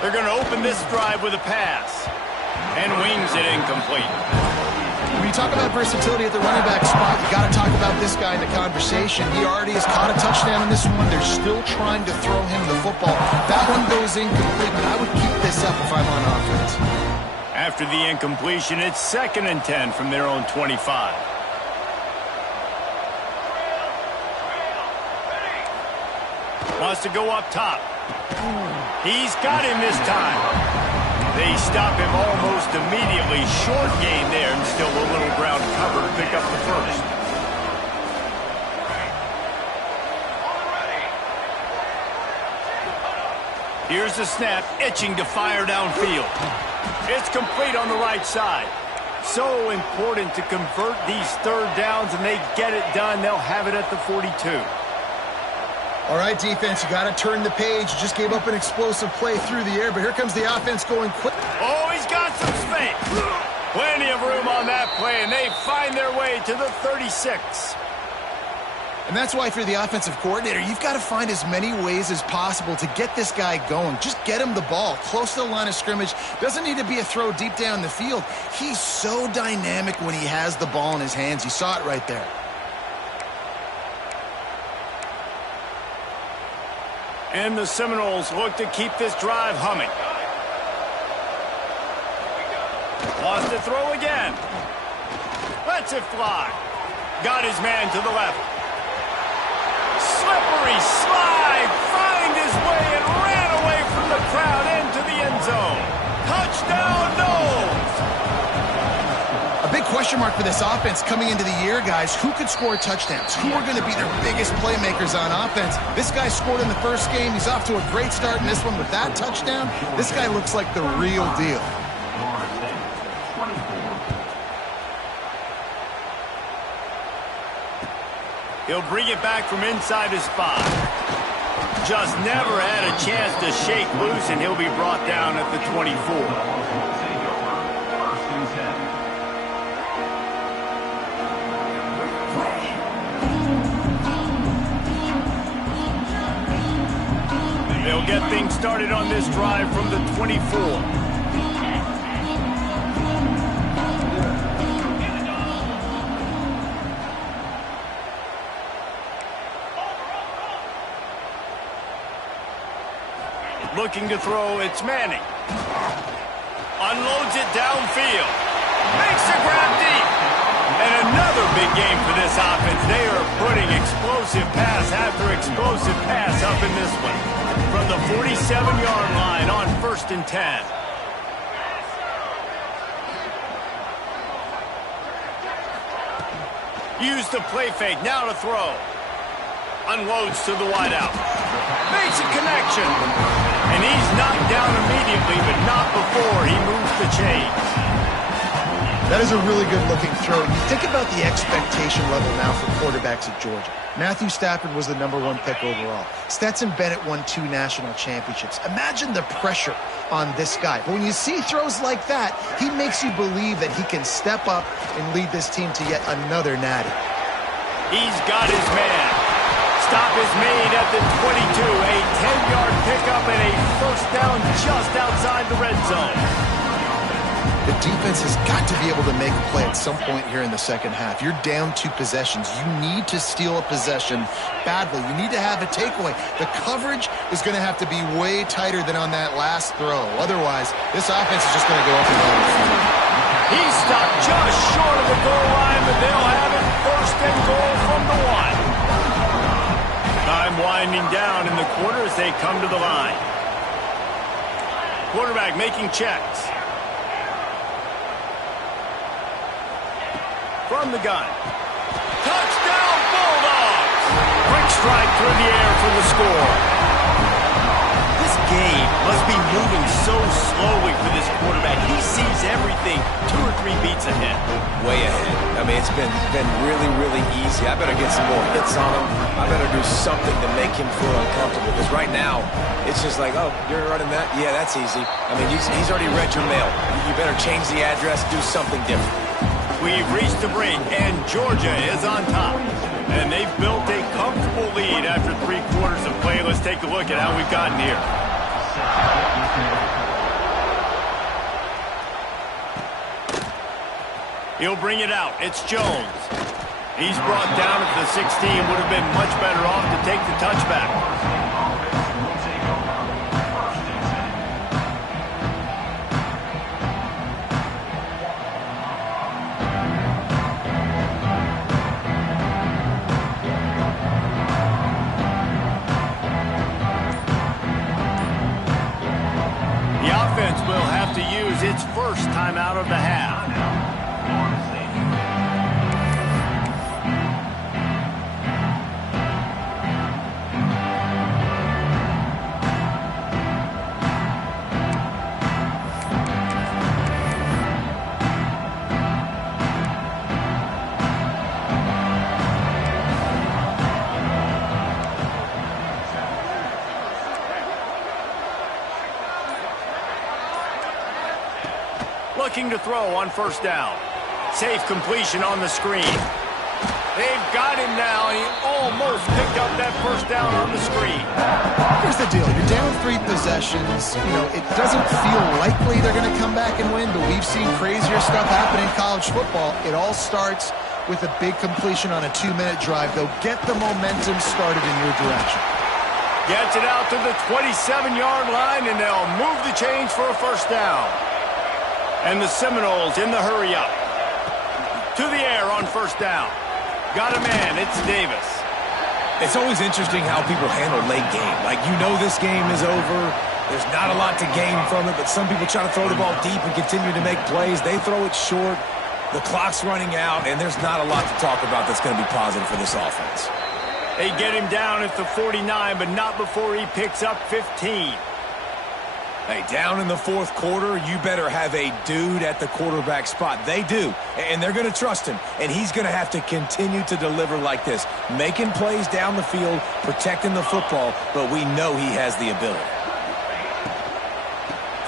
They're going to open this drive with a pass. And wings it incomplete. When you talk about versatility at the running back spot, you got to talk about this guy in the conversation. He already has caught a touchdown in this one. They're still trying to throw him the football. That one goes incomplete, but I would keep this up if I'm on offense. After the incompletion, it's 2nd and 10 from their own 25. Wants to go up top. He's got him this time. They stop him almost immediately. Short gain there and still a little ground cover to pick up the first. Here's the snap, itching to fire downfield. It's complete on the right side. So important to convert these third downs, and they get it done. They'll have it at the 42. All right, defense, you got to turn the page. You just gave up an explosive play through the air, but here comes the offense going quick. Oh, he's got some space. Plenty of room on that play, and they find their way to the 36. And that's why if you're the offensive coordinator, you've got to find as many ways as possible to get this guy going. Just get him the ball close to the line of scrimmage. Doesn't need to be a throw deep down the field. He's so dynamic when he has the ball in his hands. You saw it right there. And the Seminoles look to keep this drive humming. Wants to throw again. Lets it fly. Got his man to the left. Slippery slide. Find his way and ran away from the crowd into the end zone. Touchdown, Noles. A big question mark for this offense coming into the year, guys. Who could score touchdowns? Who are going to be their biggest playmakers on offense? This guy scored in the first game. He's off to a great start in this one with that touchdown. This guy looks like the real deal. He'll bring it back from inside his spot. Just never had a chance to shake loose, and he'll be brought down at the 24. They'll get things started on this drive from the 24. Looking to throw, it's Manning. Unloads it downfield. Makes a grab deep. And another big game for this offense. They are putting explosive pass after explosive pass up in this one. From the 47-yard line on 1st and 10. Use the play fake. Now to throw. Unloads to the wideout. Makes a connection. And he's knocked down immediately, but not before he moves the chains. That is a really good-looking throw. You think about the expectation level now for quarterbacks at Georgia. Matthew Stafford was the #1 pick overall. Stetson Bennett won 2 national championships. Imagine the pressure on this guy. But when you see throws like that, he makes you believe that he can step up and lead this team to yet another natty. He's got his man. Stop is made at the 22. A 10-yard pickup and a first down just outside the red zone. The defense has got to be able to make a play at some point here in the second half. You're down 2 possessions. You need to steal a possession badly. You need to have a takeaway. The coverage is going to have to be way tighter than on that last throw. Otherwise, this offense is just going to go up and down the field. He's stopped just short of the goal line, but they'll have it first and goal from the 1. Time winding down in the quarter as they come to the line. Quarterback making checks. From the gun. Touchdown, Bulldogs! Quick strike through the air for the score. This game must be moving so slowly for this quarterback. He sees everything 2 or 3 beats ahead. Way ahead. I mean, it's been really, really easy. I better get some more hits on him. I better do something to make him feel uncomfortable. Because right now, it's just like, oh, you're running that? Yeah, that's easy. I mean, he's already read your mail. You better change the address, do something different. We've reached the break, and Georgia is on top. And they've built a comfortable lead after 3 quarters of play. Let's take a look at how we've gotten here. He'll bring it out. It's Jones. He's brought down at the 16. Would have been much better off to take the touchback. Will have to use its first timeout of the half. Looking to throw on first down. Safe completion on the screen. They've got him now. He almost picked up that first down on the screen. Here's the deal. You're down 3 possessions. You know, it doesn't feel likely they're going to come back and win, but we've seen crazier stuff happen in college football. It all starts with a big completion on a 2-minute drive. They'll get the momentum started in your direction. Gets it out to the 27-yard line, and they'll move the chains for a first down. And the Seminoles in the hurry-up. To the air on first down. Got a man. It's Davis. It's always interesting how people handle late game. Like, you know this game is over. There's not a lot to gain from it, but some people try to throw the ball deep and continue to make plays. They throw it short. The clock's running out, and there's not a lot to talk about that's going to be positive for this offense. They get him down at the 49, but not before he picks up 15. Hey, down in the 4th quarter, you better have a dude at the quarterback spot. They do, and they're going to trust him, and he's going to have to continue to deliver like this, making plays down the field, protecting the football, but we know he has the ability.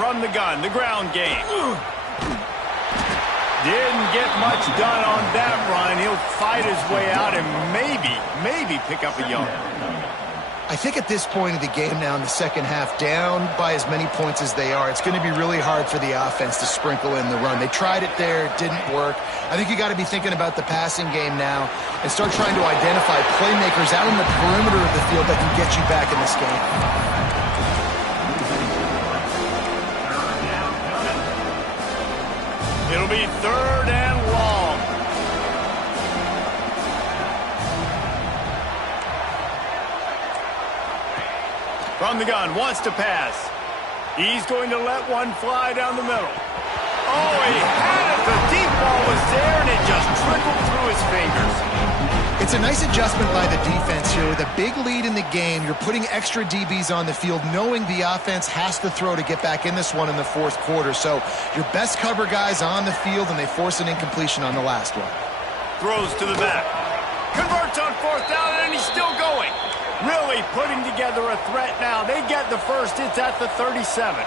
From the gun, the ground game. Didn't get much done on that run. He'll fight his way out and maybe pick up a yard. I think at this point of the game now in the second half, down by as many points as they are, it's going to be really hard for the offense to sprinkle in the run. They tried it there, it didn't work. I think you got to be thinking about the passing game now and start trying to identify playmakers out in the perimeter of the field that can get you back in this game. It'll be 3rd and long. From the gun, wants to pass. He's going to let one fly down the middle. Oh, he had it. The deep ball was there, and it just trickled through his fingers. It's a nice adjustment by the defense here. With a big lead in the game, you're putting extra DBs on the field, knowing the offense has to throw to get back in this one in the fourth quarter. So your best cover guys on the field, and they force an incompletion on the last one. Throws to the back. Converts on fourth down, and he's still going. Really putting together a threat now. They get the first. It's at the 37.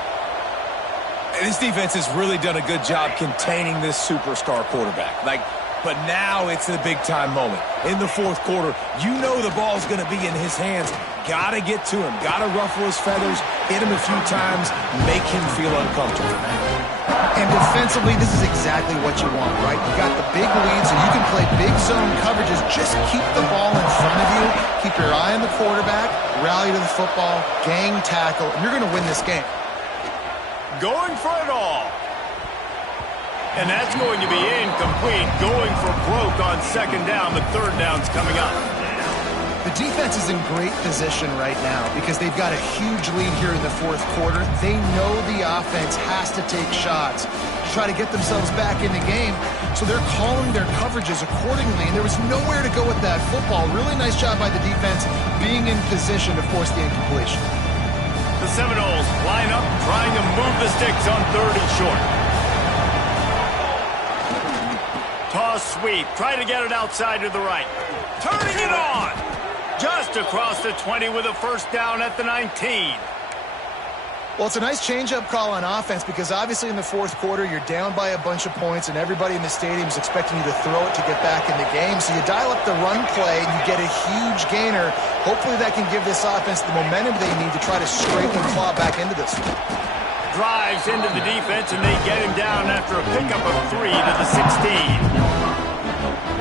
This defense has really done a good job containing this superstar quarterback. But now it's the big-time moment. In the fourth quarter, you know the ball's going to be in his hands. Got to get to him. Got to ruffle his feathers, hit him a few times, make him feel uncomfortable. And defensively, this is exactly what you want, right? You got the big lead, so you can play big zone coverages. Just keep the ball in front of you. Keep your eye on the quarterback, rally to the football, gang tackle, and you're going to win this game. Going for it all. And that's going to be incomplete. Going for broke on second down, but third down's coming up. The defense is in great position right now because they've got a huge lead here in the fourth quarter. They know the offense has to take shots to try to get themselves back in the game, so they're calling their coverages accordingly, and there was nowhere to go with that football. Really nice job by the defense being in position to force the incompletion. The Seminoles line up, trying to move the sticks on third and short. Toss sweep, try to get it outside to the right. Turning it on! Just across the 20 with a first down at the 19. Well, it's a nice change-up call on offense because obviously in the fourth quarter you're down by a bunch of points and everybody in the stadium is expecting you to throw it to get back in the game. So you dial up the run play and you get a huge gainer. Hopefully that can give this offense the momentum they need to try to scrape and claw back into this one. Drives into the defense, and they get him down after a pickup of 3 to the 16.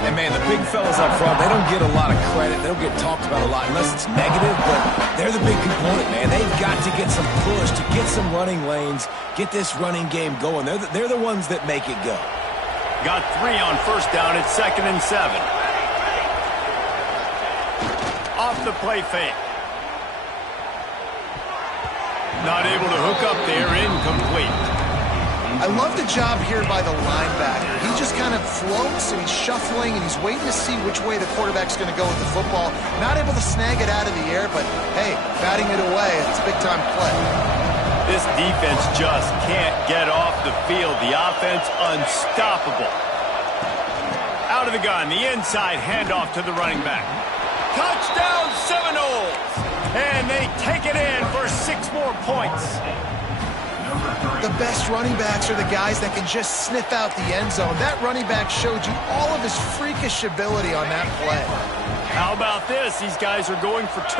And, man, the big fellas up front, they don't get a lot of credit. They don't get talked about a lot unless it's negative, but they're the big component, man. They've got to get some push, to get some running lanes, get this running game going. They're the ones that make it go. Got 3 on first down. It's 2nd and 7. Off the play fake. Not able to hook up there, incomplete. I love the job here by the linebacker. He just kind of floats, and he's shuffling, and he's waiting to see which way the quarterback's going to go with the football. Not able to snag it out of the air, but, hey, batting it away, it's a big-time play. This defense just can't get off the field. The offense unstoppable. Out of the gun, the inside handoff to the running back. Touchdown Seminoles! And they take it in for 6 more points. The best running backs are the guys that can just sniff out the end zone. That running back showed you all of his freakish ability on that play. How about this? These guys are going for 2.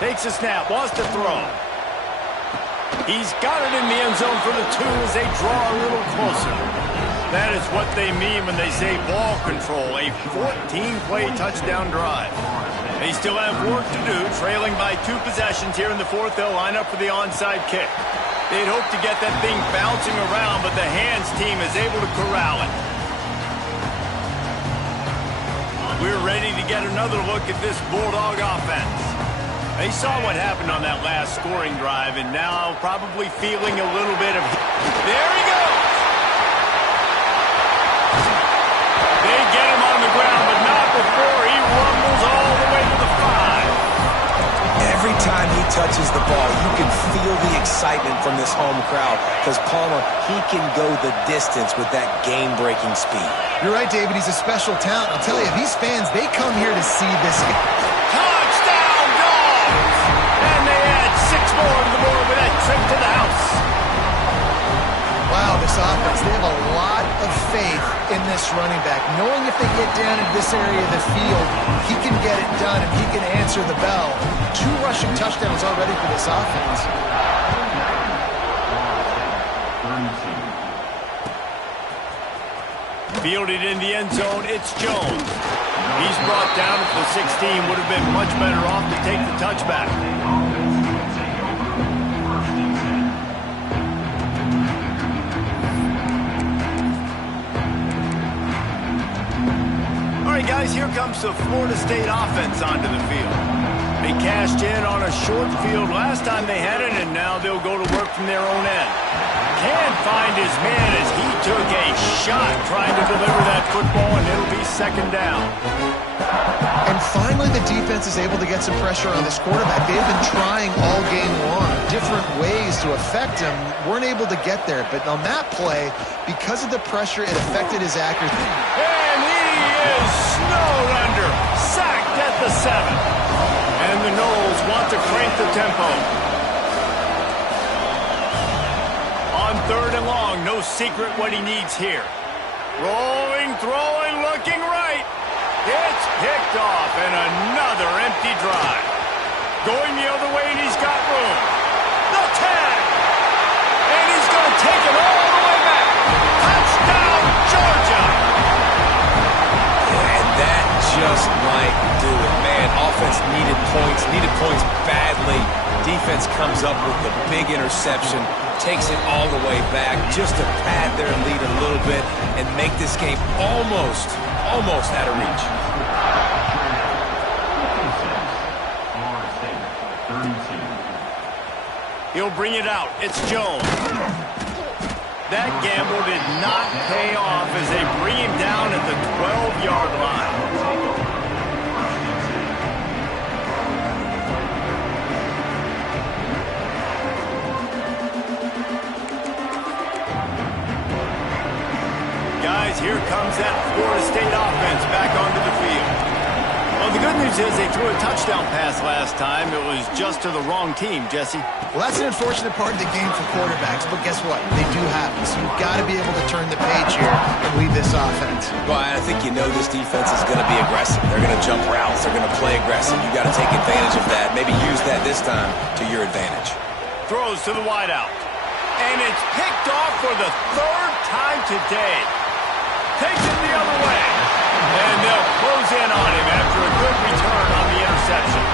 Takes a snap, wants to throw. He's got it in the end zone for the 2 as they draw a little closer. That is what they mean when they say ball control, a 14-play touchdown drive. They still have work to do, trailing by 2 possessions here in the fourth. They'll line up for the onside kick. They'd hope to get that thing bouncing around, but the hands team is able to corral it. We're ready to get another look at this Bulldog offense. They saw what happened on that last scoring drive, and now probably feeling a little bit of... There he goes! They get him on the ground, but not before he rumbles all the way to the 5. Every time he touches the ball, you can feel the excitement from this home crowd because Palmer, he can go the distance with that game-breaking speed. You're right, David. He's a special talent. I'll tell you, these fans, they come here to see this game. Touchdown, Dogs! And they add 6 more to the board with that trip to the house. Wow, this offense, they have a lot of faith in this running back. Knowing if they get down into this area of the field, he can get it done and he can answer the bell. 2 rushing touchdowns already for this offense. Fielded in the end zone, it's Jones. He's brought down at the 16. Would have been much better off to take the touchback. All right, guys, here comes the Florida State offense onto the field. They cashed in on a short field last time they had it, and now they'll go to work from their own end. Can't find his man as he took a shot trying to deliver that football, and it'll be second down. And finally, the defense is able to get some pressure on this quarterback. They've been trying all game long, different ways to affect him. Weren't able to get there. But on that play, because of the pressure, it affected his accuracy. And he is snowed under. Sacked at the 7. And the Noles want to crank the tempo. On 3rd and long, no secret what he needs here. Rolling, throwing, looking right. It's picked off, and another empty drive. Going the other way, and he's got room. The tag! And he's going to take it all the way back. Touchdown, Georgia! And that just might do it, man. Offense needed points badly. Defense comes up with the big interception, takes it all the way back just to pad their lead a little bit and make this game almost out of reach. He'll bring it out. It's Jones. That gamble did not pay off as they bring him down at the 12-yard line. Guys, here comes that Florida State offense back onto the field. Well, the good news is they threw a touchdown pass last time. It was just to the wrong team, Jesse. Well, that's an unfortunate part of the game for quarterbacks, but guess what? They do happen, so you've got to be able to turn the page here and lead this offense. Well, I think you know this defense is going to be aggressive. They're going to jump routes. They're going to play aggressive. You got to take advantage of that. Maybe use that this time to your advantage. Throws to the wideout. And it's picked off for the 3rd time today. Takes it the other way. And they'll close in on him after a good return on the interception.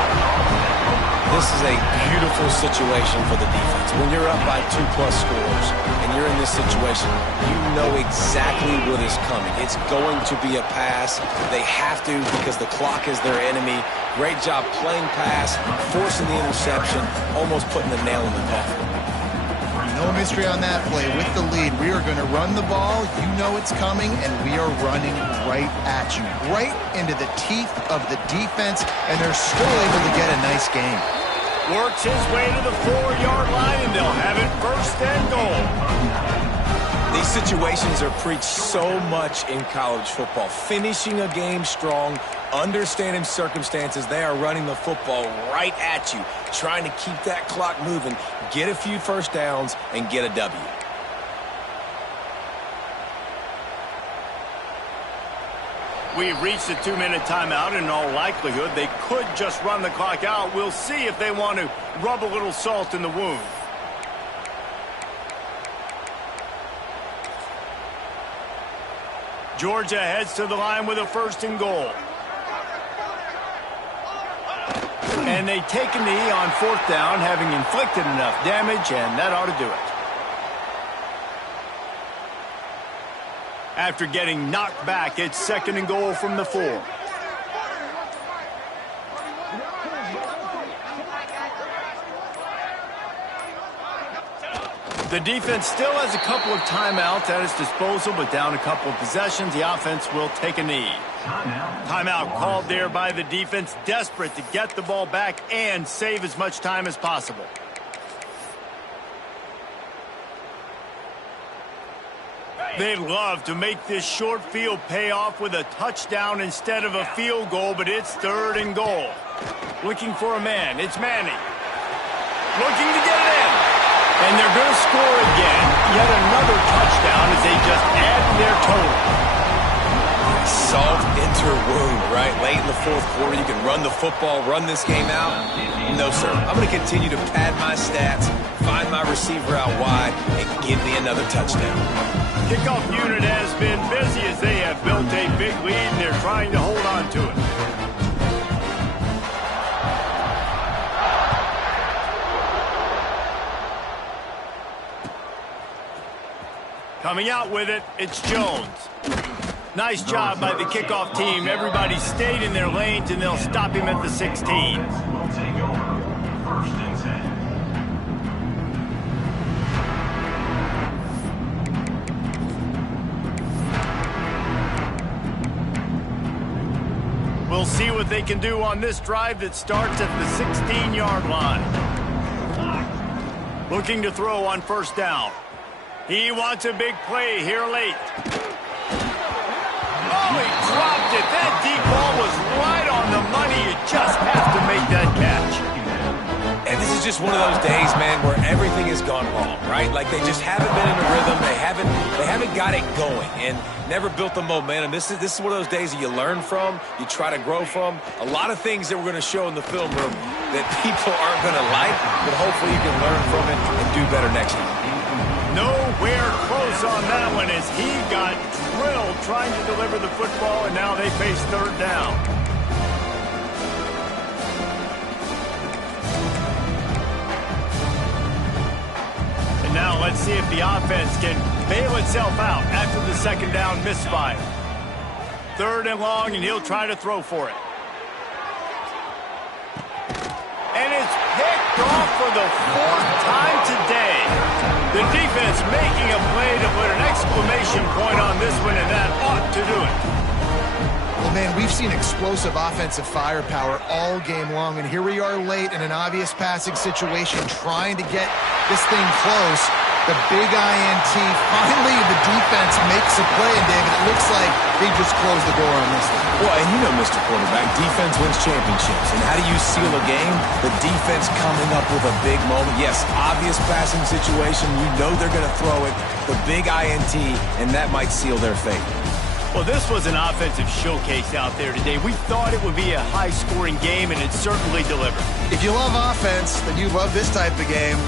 This is a beautiful situation for the defense. When you're up by 2+ scores and you're in this situation, you know exactly what is coming. It's going to be a pass. They have to because the clock is their enemy. Great job playing pass, forcing the interception, almost putting the nail in the coffin. No mystery on that play. With the lead, we are going to run the ball. You know it's coming, and we are running right at you, right into the teeth of the defense, and they're still able to get a nice game. Works his way to the 4-yard line, and they'll have it 1st and goal. These situations are preached so much in college football. Finishing a game strong, understanding circumstances. They are running the football right at you, trying to keep that clock moving, get a few first downs, and get a W. We've reached a 2-minute timeout, and in all likelihood, they could just run the clock out. We'll see if they want to rub a little salt in the wound. Georgia heads to the line with a 1st and goal. And they take a knee on 4th down, having inflicted enough damage, and that ought to do it. After getting knocked back, it's 2nd and goal from the 4. The defense still has a couple of timeouts at its disposal, but down a couple of possessions, the offense will take a knee. Timeout called there by the defense, desperate to get the ball back and save as much time as possible. They'd love to make this short field pay off with a touchdown instead of a field goal, but it's 3rd and goal. Looking for a man. It's Manning. Looking to get it in. And they're going to score again. Yet another touchdown as they just add their total. Salt into wound, right? Late in the 4th quarter, you can run the football, run this game out. No, sir. I'm going to continue to pad my stats, find my receiver out wide, and give me another touchdown. Kickoff unit has been busy as they have built a big lead, and they're trying to hold on to it. Coming out with it, it's Jones. Nice job by the kickoff team. Everybody stayed in their lanes, and they'll stop him at the 16. Will take over 1st and 10. see what they can do on this drive that starts at the 16-yard line. Looking to throw on first down. He wants a big play here late. Oh, he dropped it. That deep ball was right on the money. You just have to make that catch. And this is just one of those days, man, where everything has gone wrong, right? Like they just haven't been in a rhythm. They haven't got it going and never built the momentum. This is one of those days that you learn from, you try to grow from. A lot of things that we're going to show in the film room that people aren't going to like, but hopefully you can learn from it and do better next time. Nowhere close on that one as he got drilled trying to deliver the football, and now they face third down. And now let's see if the offense can bail itself out after the second down misfire. Third and long, and he'll try to throw for it. And it's picked off for the fourth time today. The defense making a play to put an exclamation point on this one, and that ought to do it. Well, man, we've seen explosive offensive firepower all game long, and here we are late in an obvious passing situation trying to get this thing close. The big INT, finally the defense makes a play, and David, it looks like they just closed the door on this thing. Well, and you know, Mr. Quarterback, defense wins championships. And how do you seal a game? The defense coming up with a big moment. Yes, obvious passing situation. You know they're going to throw it. The big INT, and that might seal their fate. Well, this was an offensive showcase out there today. We thought it would be a high-scoring game, and it certainly delivered. If you love offense, then you love this type of game.